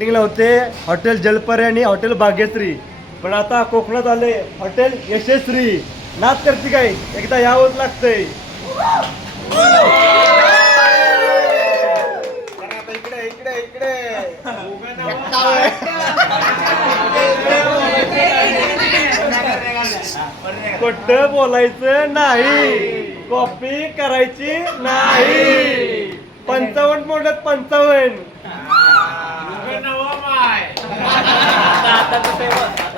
शूटिंगला होते हॉटेल जलपरे आणि हॉटेल भाग्यश्री. पण आता कोकणात आले हॉटेल यशस्वी. नाच करते काय? एकदा यावंच लागतंय. इकडे इकडे इकडे कुठ बोलायचं नाही. कॉपी करायची नाही. पंचावन्न मोठ्यात पंचावन्न. ありがとう。